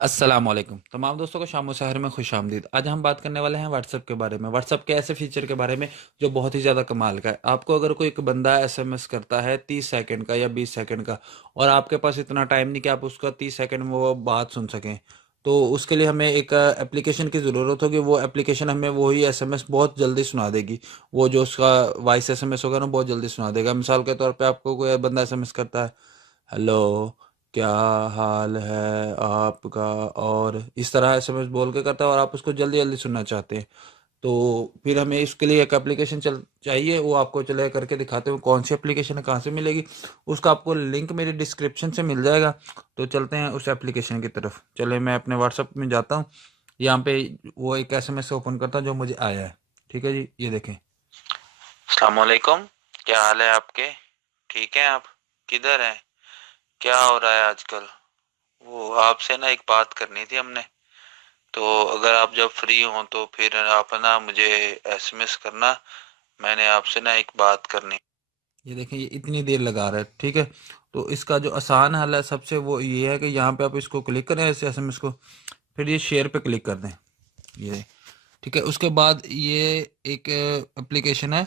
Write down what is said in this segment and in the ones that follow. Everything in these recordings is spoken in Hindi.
अस्सलाम वालेकुम तमाम दोस्तों को शाम शहर में खुश आमदीद। आज हम बात करने वाले हैं व्हाट्सएप के बारे में। व्हाट्सएप के ऐसे फीचर के बारे में जो बहुत ही ज़्यादा कमाल का है। आपको अगर कोई एक बंदा एसएमएस करता है 30 सेकंड का या 20 सेकंड का, और आपके पास इतना टाइम नहीं कि आप उसका 30 सेकंड में वो बात सुन सकें, तो उसके लिए हमें एक एप्लीकेशन की ज़रूरत होगी। वो एप्लीकेशन हमें वही एसएमएस बहुत जल्दी सुना देगी। वो जो उसका वॉइस एसएमएस होगा ना, बहुत जल्दी सुना देगा। मिसाल के तौर पे आपको कोई बंदा एसएमएस करता है, हेलो, क्या हाल है आपका, और इस तरह एसएमएस बोल के करता है, और आप उसको जल्दी जल्दी सुनना चाहते हैं, तो फिर हमें इसके लिए एक एप्लीकेशन चल चाहिए। वो आपको चले करके दिखाते हैं कौन सी एप्लीकेशन है, कहाँ से मिलेगी। उसका आपको लिंक मेरी डिस्क्रिप्शन से मिल जाएगा। तो चलते हैं उस एप्लीकेशन की तरफ। चले, मैं अपने व्हाट्सएप में जाता हूँ। यहाँ पे वो एक एसएमएस ओपन करता हूँ जो मुझे आया है। ठीक है जी, ये देखें। अस्सलामुअलैकुम। क्या हाल है आपके? ठीक हैं आप? किधर हैं? क्या हो रहा है आजकल? वो आपसे ना एक बात करनी थी हमने। तो अगर आप जब फ्री हो तो फिर आप ना मुझे एसएमएस करना। मैंने आपसे ना एक बात करनी। ये देखें, ये इतनी देर लगा रहा है। ठीक है, तो इसका जो आसान हल है सबसे, वो ये है कि यहाँ पे आप इसको क्लिक करें, ऐसे एसएमएस को, फिर ये शेयर पे क्लिक कर दें। ये ठीक है। उसके बाद ये एक एप्लीकेशन है,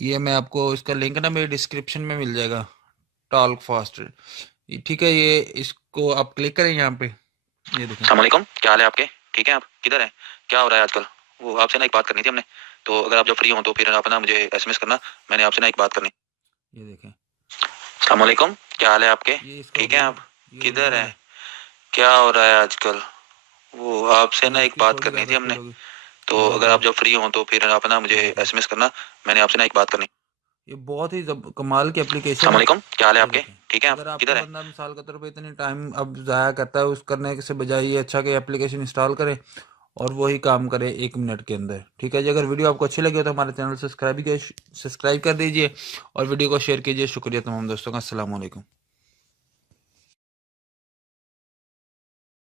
ये मैं आपको इसका लिंक ना मेरे डिस्क्रिप्शन में मिल जाएगा, टॉक फास्ट। ठीक है, ये इसको आप क्लिक करें यहाँ पे। ये देखें। अस्सलामुअलैकुम। क्या हाल है आपके? ठीक हैं आप? किधर हैं? क्या हो रहा है आजकल? वो आपसे ना एक बात करनी थी हमने। तो अगर आप जब फ्री हो तो फिर आप ना मुझे एसएमएस करना। मैंने आपसे ना एक बात करनी। ये देखें, अस्सलामुअलैकुम। क्या हाल है आपके? ये इसका ठीक हैं आप? ये किधर ओरिजिनल हैं? है। क्या हो रहा है आजकल? वो आपसे ये ना एक इसकी बात थोड़ी करनी थी ज़्यादा स्पीड हमने। होगी। तो ये अगर देखें, आप जब फ्री हो तो फिर आप ना मुझे ये देखें, एसएमएस करना। मैंने आपसे ना एक बात करनी। ये बहुत ही कमाल की एप्लीकेशन अस्सलाम है। वालेकुम। क्या हाल है ये आपके? देखें, ठीक है आप? अगर आपका किधर है? बंदा मिसाल के तौर पे इतनी टाइम अब ज़ाया करता है उस करने से बजाय, ये अच्छा कि एप्लीकेशन इंस्टॉल करे और वही काम करे 1 मिनट के अंदर। ठीक है जी, अगर वीडियो आपको अच्छी लगी हो तो हमारे चैनल सब्सक्राइब कर दीजिए और वीडियो को शेयर कीजिए। शुक्रिया तमाम दोस्तों का। अस्सलाम वालेकुम।